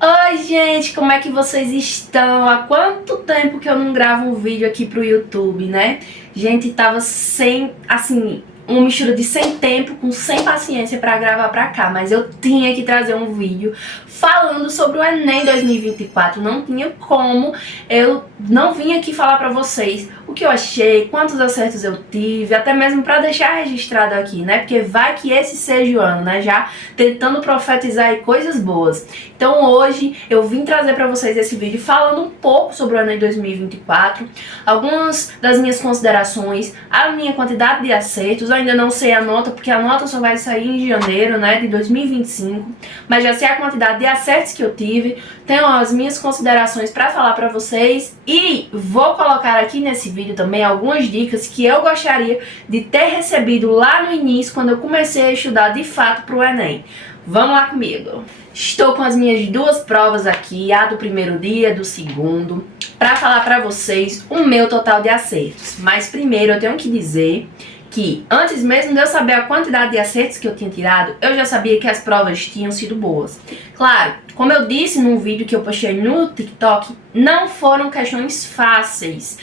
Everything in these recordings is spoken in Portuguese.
Oi, gente, como é que vocês estão? Há quanto tempo que eu não gravo um vídeo aqui pro YouTube, né? Gente, tava sem, assim, uma mistura de sem tempo com sem paciência pra gravar pra cá, mas eu tinha que trazer um vídeo falando sobre o Enem 2024. Não tinha como eu não vim aqui falar pra vocês o que eu achei, quantos acertos eu tive, até mesmo pra deixar registrado aqui, né? Porque vai que esse seja o ano, né? Já tentando profetizar aí coisas boas. Então hoje eu vim trazer pra vocês esse vídeo falando um pouco sobre o Enem 2024, algumas das minhas considerações, a minha quantidade de acertos. Eu ainda não sei a nota, porque a nota só vai sair em janeiro, né, de 2025, mas já sei a quantidade de acertos que eu tive, tenho as minhas considerações pra falar pra vocês e vou colocar aqui nesse vídeo também algumas dicas que eu gostaria de ter recebido lá no início, quando eu comecei a estudar de fato pro Enem. Vamos lá comigo! Estou com as minhas duas provas aqui, a do primeiro dia, do segundo, para falar para vocês o meu total de acertos. Mas primeiro eu tenho que dizer que antes mesmo de eu saber a quantidade de acertos que eu tinha tirado, eu já sabia que as provas tinham sido boas. Claro, como eu disse num vídeo que eu postei no TikTok, não foram questões fáceis.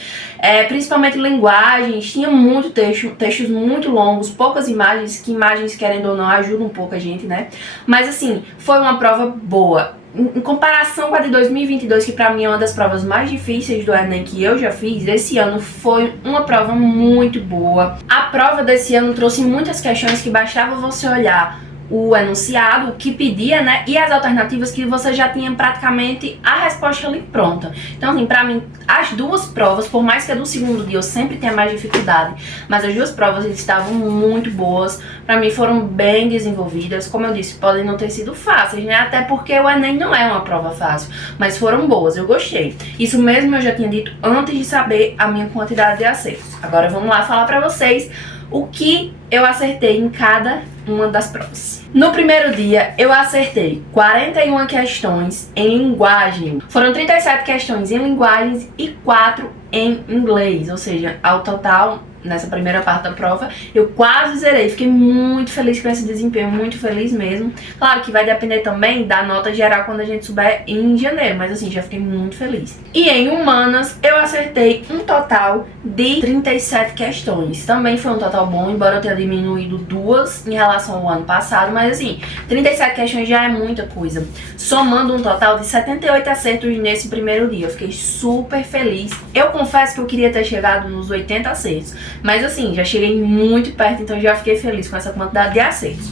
Principalmente linguagens, tinha muito texto, textos muito longos, poucas imagens, que imagens, querendo ou não, ajudam um pouco a gente, né? Mas assim, foi uma prova boa. Em comparação com a de 2022, que pra mim é uma das provas mais difíceis do Enem que eu já fiz, esse ano foi uma prova muito boa. A prova desse ano trouxe muitas questões que bastava você olhar o enunciado, o que pedia, né, e as alternativas que você já tinha praticamente a resposta ali pronta. Então, assim, pra mim, as duas provas, por mais que a do segundo dia eu sempre tenha mais dificuldade, mas as duas provas estavam muito boas, pra mim foram bem desenvolvidas. Como eu disse, podem não ter sido fáceis, né, até porque o Enem não é uma prova fácil, mas foram boas, eu gostei. Isso mesmo eu já tinha dito antes de saber a minha quantidade de acertos. Agora vamos lá falar pra vocês o que eu acertei em cada uma das provas. No primeiro dia, eu acertei 41 questões em linguagem. Foram 37 questões em linguagens e 4 em inglês, ou seja, ao total, nessa primeira parte da prova, eu quase zerei. Fiquei muito feliz com esse desempenho, muito feliz mesmo. Claro que vai depender também da nota geral quando a gente souber em janeiro, mas assim, já fiquei muito feliz. E em humanas, eu acertei um total de 37 questões. Também foi um total bom, embora eu tenha diminuído duas em relação ao ano passado, mas assim, 37 questões já é muita coisa. Somando um total de 78 acertos nesse primeiro dia, eu fiquei super feliz. Eu confesso que eu queria ter chegado nos 80 acertos, mas assim, já cheguei muito perto, então já fiquei feliz com essa quantidade de acertos.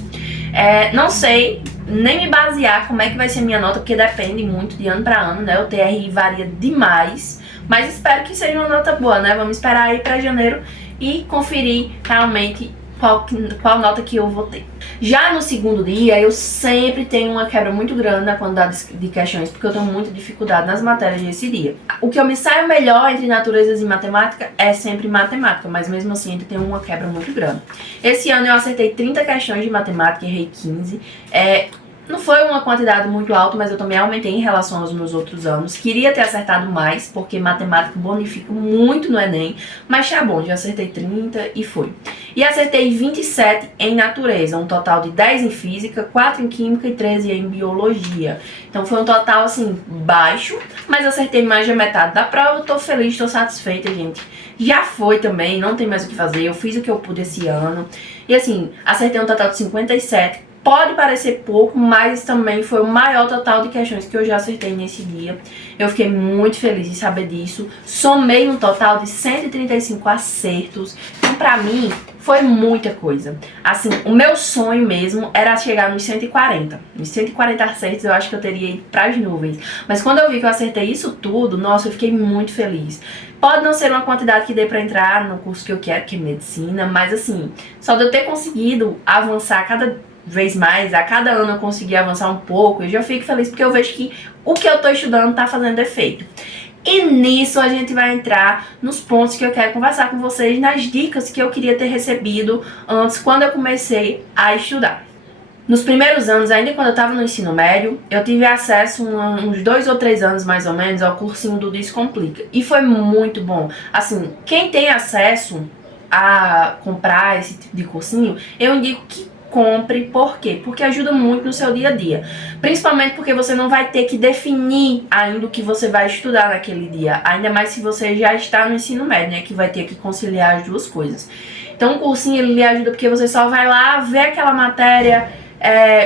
Não sei nem me basear como é que vai ser minha nota, porque depende muito de ano pra ano, né? O TRI varia demais, mas espero que seja uma nota boa, né? Vamos esperar aí pra janeiro e conferir realmente qual nota que eu vou ter. Já no segundo dia, eu sempre tenho uma quebra muito grande na quantidade de questões, porque eu tenho muita dificuldade nas matérias desse dia. O que eu me saio melhor entre naturezas e matemática é sempre matemática, mas mesmo assim ainda tem uma quebra muito grande. Esse ano eu acertei 30 questões de matemática e errei 15. Não foi uma quantidade muito alta, mas eu também aumentei em relação aos meus outros anos. Queria ter acertado mais, porque matemática bonifica muito no Enem, mas tá bom, já acertei 30 e foi. E acertei 27 em natureza, um total de 10 em física, 4 em química e 13 em biologia. Então foi um total, assim, baixo, mas acertei mais da metade da prova. Tô feliz, tô satisfeita, gente. Já foi também, não tem mais o que fazer, eu fiz o que eu pude esse ano. E assim, acertei um total de 57. Pode parecer pouco, mas também foi o maior total de questões que eu já acertei nesse dia. Eu fiquei muito feliz de saber disso. Somei um total de 135 acertos. Então, pra mim, foi muita coisa. Assim, o meu sonho mesmo era chegar nos 140. Nos 140 acertos eu acho que eu teria ido pras nuvens. Mas quando eu vi que eu acertei isso tudo, nossa, eu fiquei muito feliz. Pode não ser uma quantidade que dê pra entrar no curso que eu quero, que é medicina, mas assim, só de eu ter conseguido avançar cada vez mais, a cada ano eu consegui avançar um pouco, eu já fico feliz porque eu vejo que o que eu tô estudando tá fazendo efeito. E nisso a gente vai entrar nos pontos que eu quero conversar com vocês, nas dicas que eu queria ter recebido antes, quando eu comecei a estudar. Nos primeiros anos, ainda quando eu estava no ensino médio, eu tive acesso uns 2 ou 3 anos mais ou menos ao cursinho do Descomplica. E foi muito bom. Assim, quem tem acesso a comprar esse tipo de cursinho, eu indico que compre. Por quê? Porque ajuda muito no seu dia a dia. Principalmente porque você não vai ter que definir ainda o que você vai estudar naquele dia. Ainda mais se você já está no ensino médio, né? Que vai ter que conciliar as duas coisas. Então o cursinho ele lhe ajuda porque você só vai lá ver aquela matéria.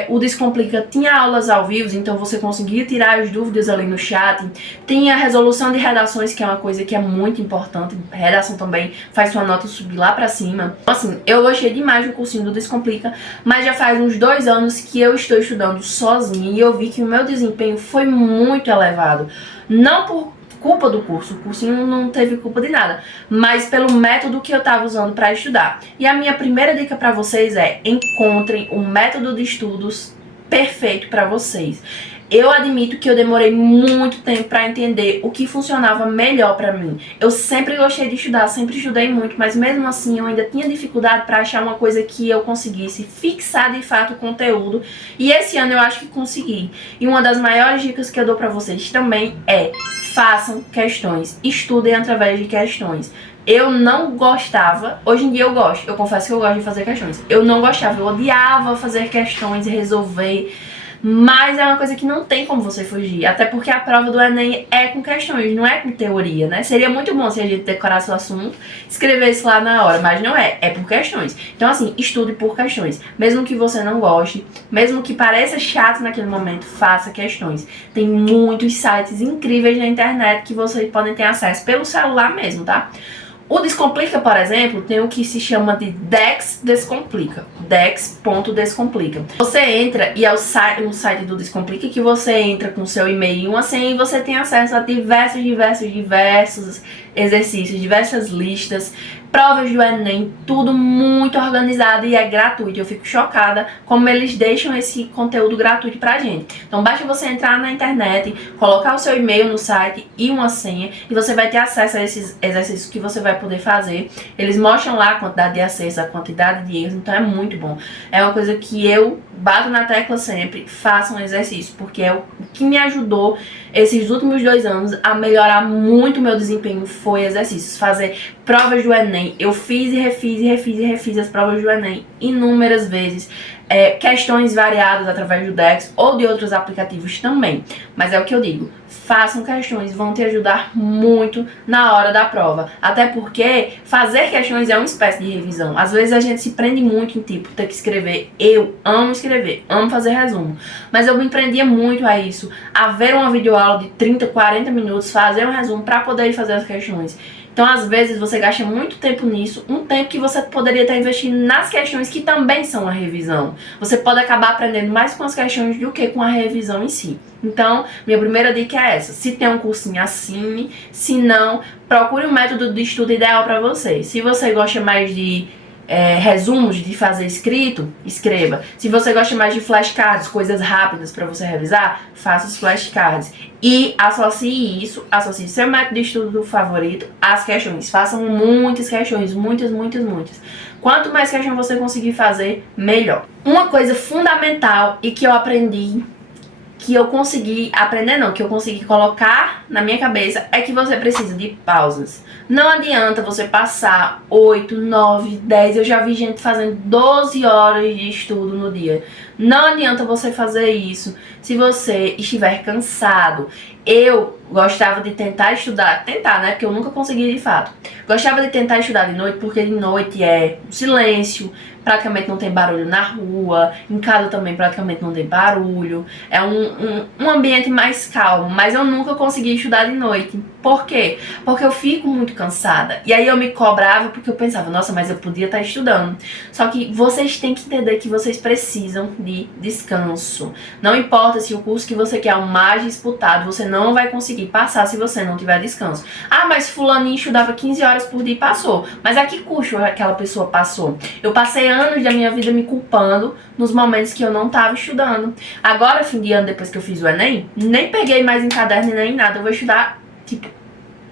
O Descomplica tinha aulas ao vivo, então você conseguia tirar as dúvidas ali no chat. Tinha resolução de redações, que é uma coisa que é muito importante. Redação também faz sua nota subir lá pra cima. Então, assim, eu gostei demais do cursinho do Descomplica, mas já faz uns 2 anos que eu estou estudando sozinha e eu vi que o meu desempenho foi muito elevado. Não por culpa do curso, o cursinho não teve culpa de nada, mas pelo método que eu estava usando para estudar. E a minha primeira dica para vocês é: encontrem um método de estudos perfeito para vocês. Eu admito que eu demorei muito tempo para entender o que funcionava melhor para mim. Eu sempre gostei de estudar, sempre estudei muito, mas mesmo assim eu ainda tinha dificuldade para achar uma coisa que eu conseguisse fixar de fato o conteúdo. E esse ano eu acho que consegui. E uma das maiores dicas que eu dou para vocês também é: façam questões, estudem através de questões. Eu não gostava, hoje em dia eu gosto, eu confesso que eu gosto de fazer questões. Eu não gostava, eu odiava fazer questões e resolver. Mas é uma coisa que não tem como você fugir. Até porque a prova do Enem é com questões, não é com teoria, né? Seria muito bom se a gente decorasse o assunto, escrevesse lá na hora, mas não é. É por questões. Então, assim, estude por questões. Mesmo que você não goste, mesmo que pareça chato naquele momento, faça questões. Tem muitos sites incríveis na internet que vocês podem ter acesso pelo celular mesmo, tá? O Descomplica, por exemplo, tem o que se chama de Dex Descomplica. Dex.descomplica. Você entra e é o site do Descomplica que você entra com seu e-mail e uma senha e você tem acesso a diversos exercícios, diversas listas, provas do Enem, tudo muito organizado e é gratuito. Eu fico chocada como eles deixam esse conteúdo gratuito pra gente. Então basta você entrar na internet, colocar o seu e-mail no site e uma senha e você vai ter acesso a esses exercícios que você vai poder fazer. Eles mostram lá a quantidade de acesso, a quantidade de erros, então é muito bom. É uma coisa que eu bato na tecla sempre: façam exercício, porque é o que me ajudou esses últimos 2 anos a melhorar muito o meu desempenho. Foi exercícios, fazer provas do Enem. Eu fiz e refiz as provas do Enem inúmeras vezes. Questões variadas através do Dex ou de outros aplicativos também. Mas é o que eu digo: façam questões, vão te ajudar muito na hora da prova. Até porque fazer questões é uma espécie de revisão. Às vezes a gente se prende muito em tipo, ter que escrever. Eu amo escrever, amo fazer resumo. Mas eu me prendia muito a isso, a ver uma videoaula de 30, 40 minutos, fazer um resumo para poder fazer as questões. Então, às vezes, você gasta muito tempo nisso, um tempo que você poderia estar investindo nas questões que também são a revisão. Você pode acabar aprendendo mais com as questões do que com a revisão em si. Então, minha primeira dica é essa: se tem um cursinho, assine. Se não, procure um método de estudo ideal para você. Se você gosta mais de resumos, de fazer escrito, escreva. Se você gosta mais de flashcards, coisas rápidas para você revisar, faça os flashcards. E associe seu método de estudo favorito às questões. Façam muitas questões, muitas. Quanto mais questões você conseguir fazer, melhor. Uma coisa fundamental e que eu aprendi, que eu consegui colocar na minha cabeça, é que você precisa de pausas. Não adianta você passar 8, 9, 10, eu já vi gente fazendo 12 horas de estudo no dia. Não adianta você fazer isso se você estiver cansado. Eu gostava de tentar, né, porque eu nunca consegui de fato. Gostava de tentar estudar de noite, porque de noite é um silêncio, praticamente não tem barulho na rua, em casa também praticamente não tem barulho, é um ambiente mais calmo, mas eu nunca consegui estudar de noite. Por quê? Porque eu fico muito cansada, e aí eu me cobrava porque eu pensava: nossa, mas eu podia estar estudando. Só que vocês têm que entender que vocês precisam de descanso. Não importa se o curso que você quer é o mais disputado, você não vai conseguir passar se você não tiver descanso. Ah, mas fulaninho estudava 15 horas por dia e passou. Mas a que custo aquela pessoa passou? Eu passei anos da minha vida me culpando nos momentos que eu não estava estudando. Agora, fim de ano, depois que eu fiz o Enem, nem peguei mais em caderno nem nada. Eu vou estudar, tipo,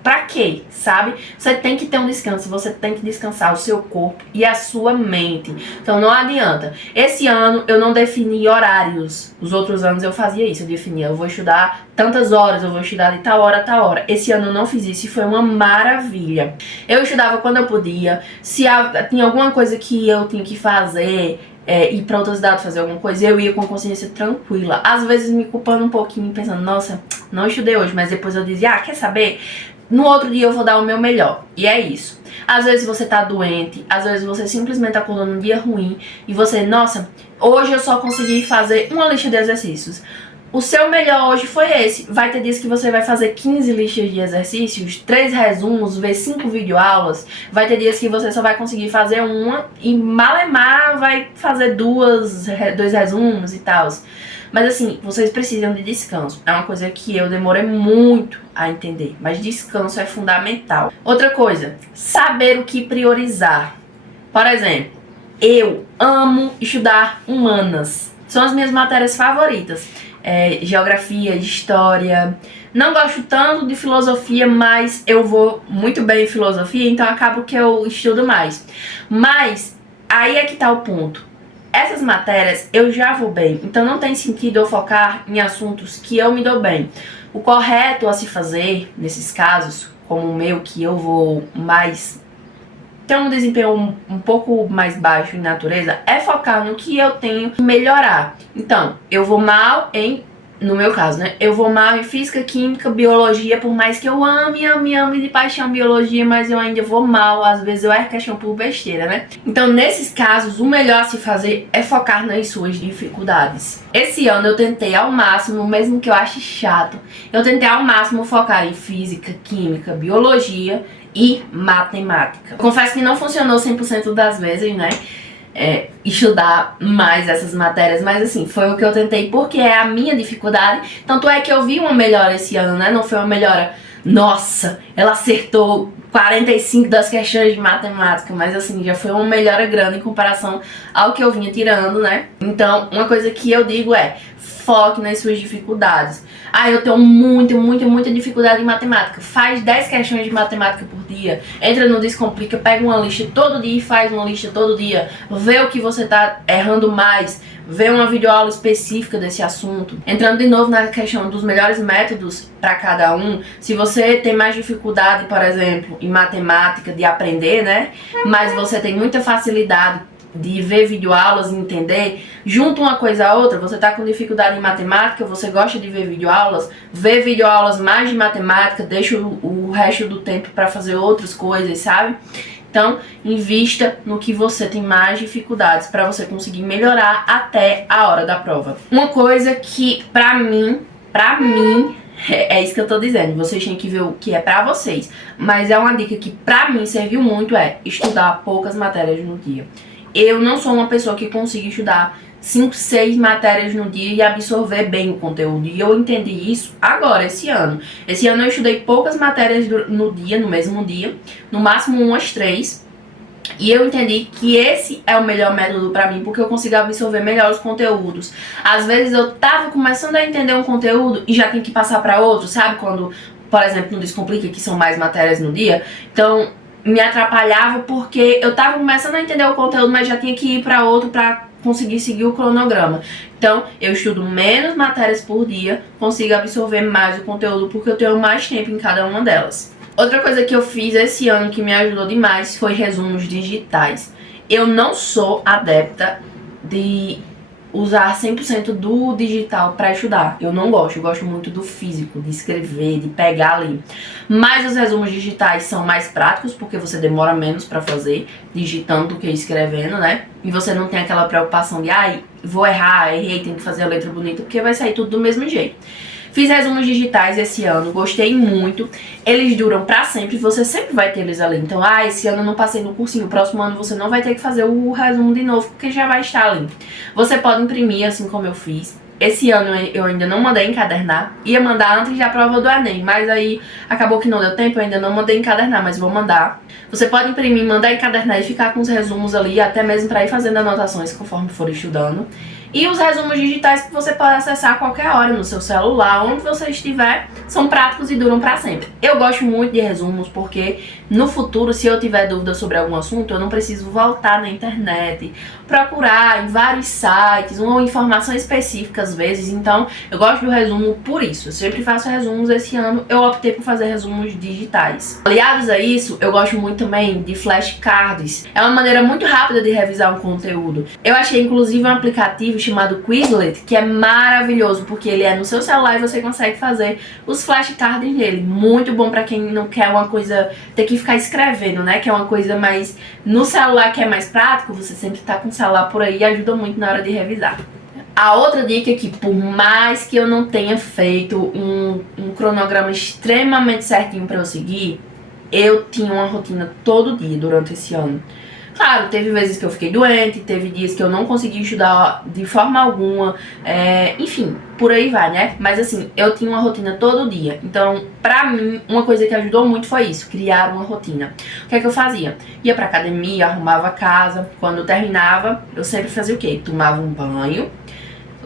pra quê, sabe? Você tem que ter um descanso, você tem que descansar o seu corpo e a sua mente. Então não adianta. Esse ano eu não defini horários. Os outros anos eu fazia isso, eu definia: eu vou estudar tantas horas, eu vou estudar de tal hora a tal hora. Esse ano eu não fiz isso e foi uma maravilha. Eu estudava quando eu podia. Se tinha alguma coisa que eu tinha que fazer, ir pra outra cidade fazer alguma coisa, eu ia com a consciência tranquila. Às vezes me culpando um pouquinho, pensando, nossa, não estudei hoje, mas depois eu dizia, quer saber? No outro dia eu vou dar o meu melhor. E é isso. Às vezes você tá doente, às vezes você simplesmente acordou num dia ruim e você, nossa, hoje eu só consegui fazer uma lista de exercícios. O seu melhor hoje foi esse. Vai ter dias que você vai fazer 15 listas de exercícios, 3 resumos, ver 5 videoaulas. Vai ter dias que você só vai conseguir fazer uma e malemar vai fazer 2 resumos e tal. Mas assim, vocês precisam de descanso. É uma coisa que eu demorei muito a entender, mas descanso é fundamental. Outra coisa, saber o que priorizar. Por exemplo, eu amo estudar humanas. São as minhas matérias favoritas. Geografia, história. Não gosto tanto de filosofia, mas eu vou muito bem em filosofia, então acabo que eu estudo mais. Mas aí é que tá o ponto. Essas matérias eu já vou bem, então não tem sentido eu focar em assuntos que eu me dou bem. O correto a se fazer nesses casos, como o meu, que eu vou mais ter um desempenho um pouco mais baixo em natureza, é focar no que eu tenho que melhorar. Então, eu vou mal no meu caso, né? Eu vou mal em física, química, biologia, por mais que eu ame de paixão biologia, mas eu ainda vou mal, às vezes eu erro questão por besteira, né? Então, nesses casos, o melhor a se fazer é focar nas suas dificuldades. Esse ano eu tentei ao máximo, mesmo que eu ache chato, eu tentei ao máximo focar em física, química, biologia e matemática. Confesso que não funcionou 100% das vezes, né? Estudar mais essas matérias, mas assim, foi o que eu tentei porque é a minha dificuldade. Tanto é que eu vi uma melhora esse ano, né? Não foi uma melhora, nossa, ela acertou 45 das questões de matemática, mas assim, já foi uma melhora grande em comparação ao que eu vinha tirando, né? Então, uma coisa que eu digo é, foque nas suas dificuldades. Eu tenho muita dificuldade em matemática. Faz 10 questões de matemática por dia. Entra no Descomplica, pega uma lista todo dia e faz uma lista todo dia. Vê o que você tá errando mais. Vê uma videoaula específica desse assunto. Entrando de novo na questão dos melhores métodos para cada um. Se você tem mais dificuldade, por exemplo, em matemática, de aprender, né? Mas você tem muita facilidade de ver videoaulas e entender, junto uma coisa a outra, você tá com dificuldade em matemática, você gosta de ver videoaulas, vê videoaulas mais de matemática, deixa o resto do tempo para fazer outras coisas, sabe? Então, invista no que você tem mais dificuldades para você conseguir melhorar até a hora da prova. Uma coisa que pra mim, é isso que eu tô dizendo, vocês têm que ver o que é pra vocês, mas é uma dica que pra mim serviu muito, estudar poucas matérias no dia. Eu não sou uma pessoa que consiga estudar 5, 6 matérias no dia e absorver bem o conteúdo. E eu entendi isso agora, esse ano. Esse ano eu estudei poucas matérias no dia, no mesmo dia. No máximo umas 3. E eu entendi que esse é o melhor método pra mim, porque eu consigo absorver melhor os conteúdos. Às vezes eu tava começando a entender um conteúdo e já tenho que passar pra outro, sabe? Quando, por exemplo, no Descomplica, que são mais matérias no dia. Então, me atrapalhava porque eu tava começando a entender o conteúdo, mas já tinha que ir pra outro pra conseguir seguir o cronograma. Então, eu estudo menos matérias por dia, consigo absorver mais o conteúdo porque eu tenho mais tempo em cada uma delas. Outra coisa que eu fiz esse ano que me ajudou demais foi resumos digitais. Eu não sou adepta de usar 100% do digital para estudar. Eu não gosto, eu gosto muito do físico, de escrever, de pegar ali. Mas os resumos digitais são mais práticos porque você demora menos para fazer digitando do que escrevendo, né? E você não tem aquela preocupação de, vou errar, errei, tenho que fazer a letra bonita, porque vai sair tudo do mesmo jeito. Fiz resumos digitais esse ano, gostei muito. Eles duram pra sempre, você sempre vai ter eles ali. Então, esse ano eu não passei no cursinho, próximo ano você não vai ter que fazer o resumo de novo, porque já vai estar ali. Você pode imprimir, assim como eu fiz. Esse ano eu ainda não mandei encadernar. Ia mandar antes da prova do Enem, mas aí acabou que não deu tempo, eu ainda não mandei encadernar, mas vou mandar. Você pode imprimir, mandar encadernar e ficar com os resumos ali, até mesmo pra ir fazendo anotações conforme for estudando. E os resumos digitais que você pode acessar a qualquer hora no seu celular, onde você estiver, são práticos e duram para sempre. Eu gosto muito de resumos porque no futuro, se eu tiver dúvida sobre algum assunto, eu não preciso voltar na internet, procurar em vários sites, uma informação específica às vezes. Então, eu gosto do resumo por isso. Eu sempre faço resumos. Esse ano eu optei por fazer resumos digitais. Aliados a isso, eu gosto muito também de flashcards. É uma maneira muito rápida de revisar um conteúdo. Eu achei inclusive um aplicativo chamado Quizlet, que é maravilhoso, porque ele é no seu celular e você consegue fazer os flashcards nele. Muito bom pra quem não quer uma coisa, ter que ficar escrevendo, né? Que é uma coisa mais no celular, que é mais prático, você sempre tá com o celular por aí e ajuda muito na hora de revisar. A outra dica é que, por mais que eu não tenha feito um cronograma extremamente certinho pra eu seguir, eu tinha uma rotina todo dia durante esse ano. Claro, teve vezes que eu fiquei doente, teve dias que eu não consegui estudar de forma alguma, enfim, por aí vai, né? Mas assim, eu tinha uma rotina todo dia. Então, pra mim, uma coisa que ajudou muito foi isso, criar uma rotina. O que é que eu fazia? Ia pra academia, arrumava a casa. Quando eu terminava, eu sempre fazia o quê? Tomava um banho,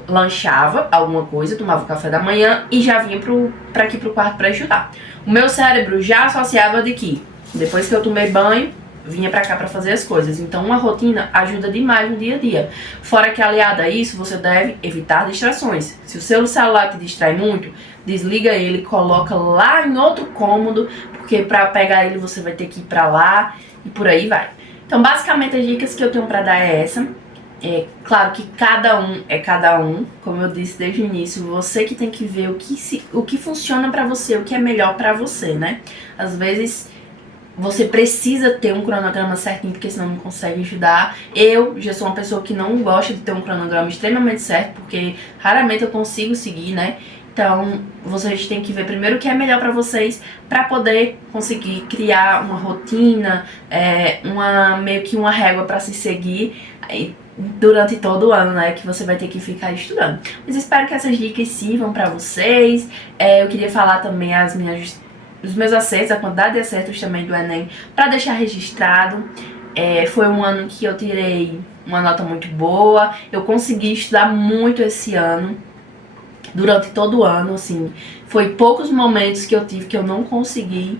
lanchava alguma coisa, tomava o café da manhã e já vinha pra aqui pro quarto pra estudar. O meu cérebro já associava de que, depois que eu tomei banho, vinha pra cá pra fazer as coisas. Então uma rotina ajuda demais no dia a dia. Fora que, aliado a isso, você deve evitar distrações. Se o seu celular te distrai muito, desliga ele, coloca lá em outro cômodo, porque pra pegar ele você vai ter que ir pra lá e por aí vai. Então basicamente as dicas que eu tenho pra dar é essa. É claro que cada um é cada um, como eu disse desde o início, você que tem que ver o que funciona pra você, o que é melhor pra você, né? Às vezes você precisa ter um cronograma certinho, porque senão não consegue estudar. Eu já sou uma pessoa que não gosta de ter um cronograma extremamente certo, porque raramente eu consigo seguir, né? Então, vocês têm que ver primeiro o que é melhor pra vocês, pra poder conseguir criar uma rotina, meio que uma régua pra se seguir durante todo o ano, né, que você vai ter que ficar estudando. Mas espero que essas dicas sirvam pra vocês. Eu queria falar também os meus acertos, a quantidade de acertos também do Enem, pra deixar registrado. Foi um ano que eu tirei uma nota muito boa, eu consegui estudar muito esse ano, durante todo o ano, assim, foi poucos momentos que eu tive que eu não consegui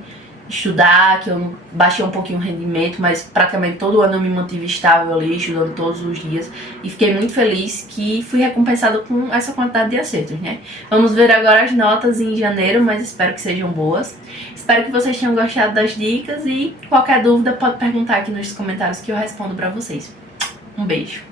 estudar, que eu baixei um pouquinho o rendimento, mas praticamente todo ano eu me mantive estável ali, estudando todos os dias, e fiquei muito feliz que fui recompensada com essa quantidade de acertos, né? Vamos ver agora as notas em janeiro, mas espero que sejam boas. Espero que vocês tenham gostado das dicas e qualquer dúvida pode perguntar aqui nos comentários que eu respondo pra vocês. Um beijo!